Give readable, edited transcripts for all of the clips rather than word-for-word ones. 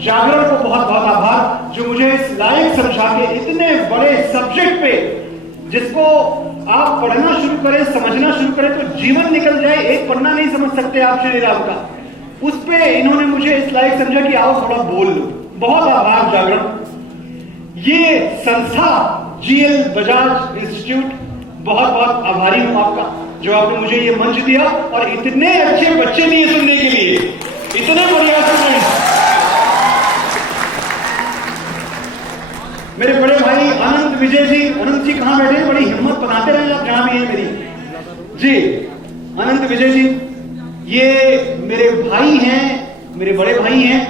जागरण को बहुत बहुत आभार जो मुझे इस लायक समझा के इतने बड़े सब्जेक्ट पे, जिसको आप पढ़ना शुरू करें, समझना शुरू करें तो जीवन निकल जाए, एक पन्ना नहीं समझ सकते आप श्री राम का, उस पे इन्होंने मुझे इस लायक समझा कि आओ थोड़ा बोल लो। बहुत आभार जागरण। ये संस्था जीएल बजाज इंस्टीट्यूट, बहुत बहुत आभारी हूं आपका जो आपने मुझे ये मंच दिया और इतने अच्छे बच्चे दिए सुनने के लिए, इतने बढ़िया स्टूडेंट। मेरे बड़े भाई अनंत विजय जी, अनंत जी कहां बैठे, बड़ी हिम्मत बनाते रहे आप जहां भी है मेरी जी। अनंत विजय जी ये मेरे भाई हैं, मेरे बड़े भाई हैं,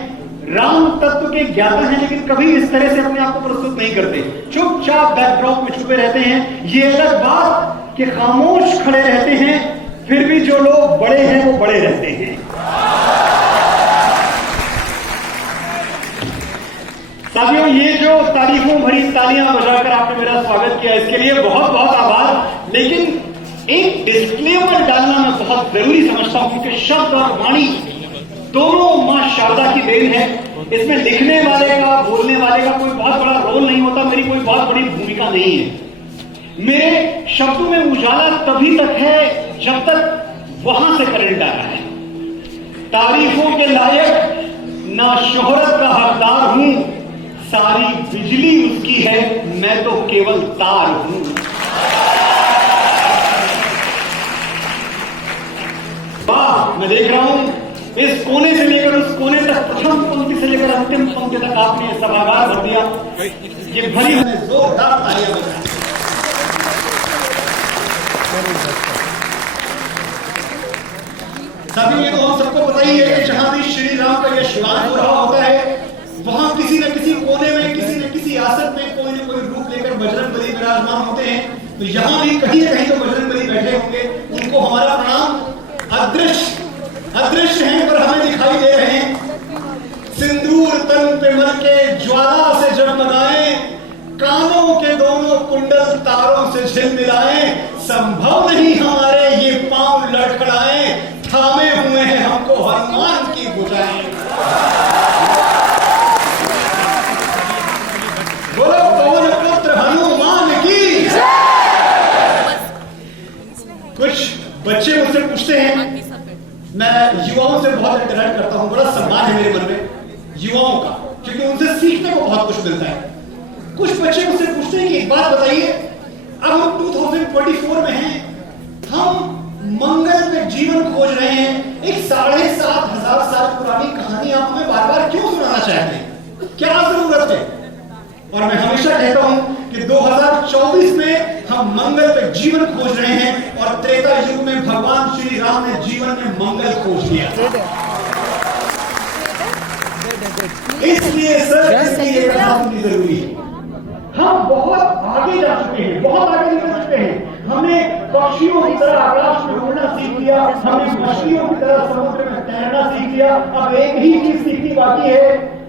राम तत्व के ज्ञाता हैं, लेकिन कभी इस तरह से अपने आप को प्रस्तुत नहीं करते, चुपचाप बैकड्रॉप में छुपे रहते हैं। ये अलग बात कि खामोश खड़े रहते हैं, फिर भी जो लोग बड़े हैं वो बड़े रहते हैं। साथियों, ये जो तारीफों भरी तालियां बजाकर आपने मेरा स्वागत किया, इसके लिए बहुत बहुत आभार। लेकिन एक डिस्क्लेमर डालना मैं बहुत जरूरी समझता हूं, क्योंकि शब्द और वाणी दोनों मां शारदा की देन है। इसमें लिखने वाले का, बोलने वाले का कोई बहुत बड़ा रोल नहीं होता, मेरी कोई बहुत बड़ी भूमिका नहीं है। मेरे शब्दों में उजाला तभी तक है जब तक वहां से करंट आ रहा है। तारीफों के लायक ना शोहरत का हकदार हूं, सारी बिजली उसकी है, मैं तो केवल तार हूं। वाह, मैं देख रहा हूं इस कोने से लेकर उस कोने तक, प्रथम पंक्ति से लेकर अंतिम पंक्ति तक आपने सभागार भर दिया। ये भरी हमें जोरदार तालियां बजाएं। साथियों, ये तो हम सबको पता ही है कि जहां भी श्री राम का यशगान हो रहा होता है, वहां किसी न किसी कोने में, किसी न किसी आसन में कोई न कोई रूप लेकर बजरंगबली विराजमान होते हैं। तो यहां भी कहीं न कहीं तो बजरंगबली बैठे होंगे, उनको हमारा प्रणाम। अदृश्य हैं पर हमें दिखाई दे रहे हैं। सिंदूर तन पे मल के ज्वाला से जगमगाए, कानों के दोनों कुंडल तारों से झिलमिलाए, संभव नहीं हमारे ये पांव लड़खड़ाए, थामे हुए हैं हमको हनुमान की भुजाएं। बोलो पवन पुत्र हनुमान की। कुछ बच्चे मुझसे पूछते हैं, मैं युवाओं से बहुत इंटरेक्ट करता हूं, बड़ा सम्मान है मेरे मन में युवाओं का, क्योंकि उनसे सीखने को बहुत कुछ मिलता है। कुछ बच्चे मुझसे पूछते हैं कि एक बात बताइए, अब हम 2024 में हैं, हम मंगल पे जीवन खोज रहे हैं, एक 7,500 साल पुरानी कहानी आप हमें बार बार क्यों सुनाना चाहते हैं, क्या जरूरत है? और मैं हमेशा कहता हूं कि 2024 में हम मंगल पे जीवन खोज रहे हैं, और त्रेता युग में भगवान श्री राम ने जीवन में मंगल खोज लिया। इसलिए सर, इसलिए जरूरी है। हम बहुत आगे जा चुके हैं, बहुत आगे निकल चुके हैं। हमने पक्षियों की तरह आकाश में उड़ना सीख लिया, हमने मछलियों की तरह समुद्र में तैरना सीख लिया। अब एक ही चीज सीखनी बाकी है,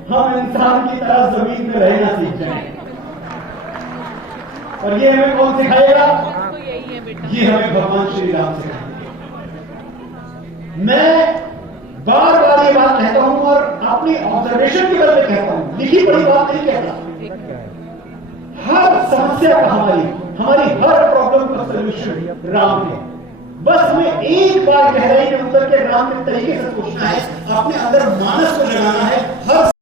हम इंसान की तरह जमीन में रहना सीख जाएं। और ये हमें कौन सिखाएगा? ये हमें भगवान श्री राम सिखाएंगे। मैं बार बार ये बात कहता हूं और अपनी ऑब्जर्वेशन की वजह से कहता हूं, लिखी बड़ी बात नहीं कहता। हर समस्या का हमारी हर प्रॉब्लम का सोल्यूशन राम है। बस हमें एक बार गहराई में उतर के राम के तरीके से सोचना है, अपने अंदर मानस को जगाना है। हर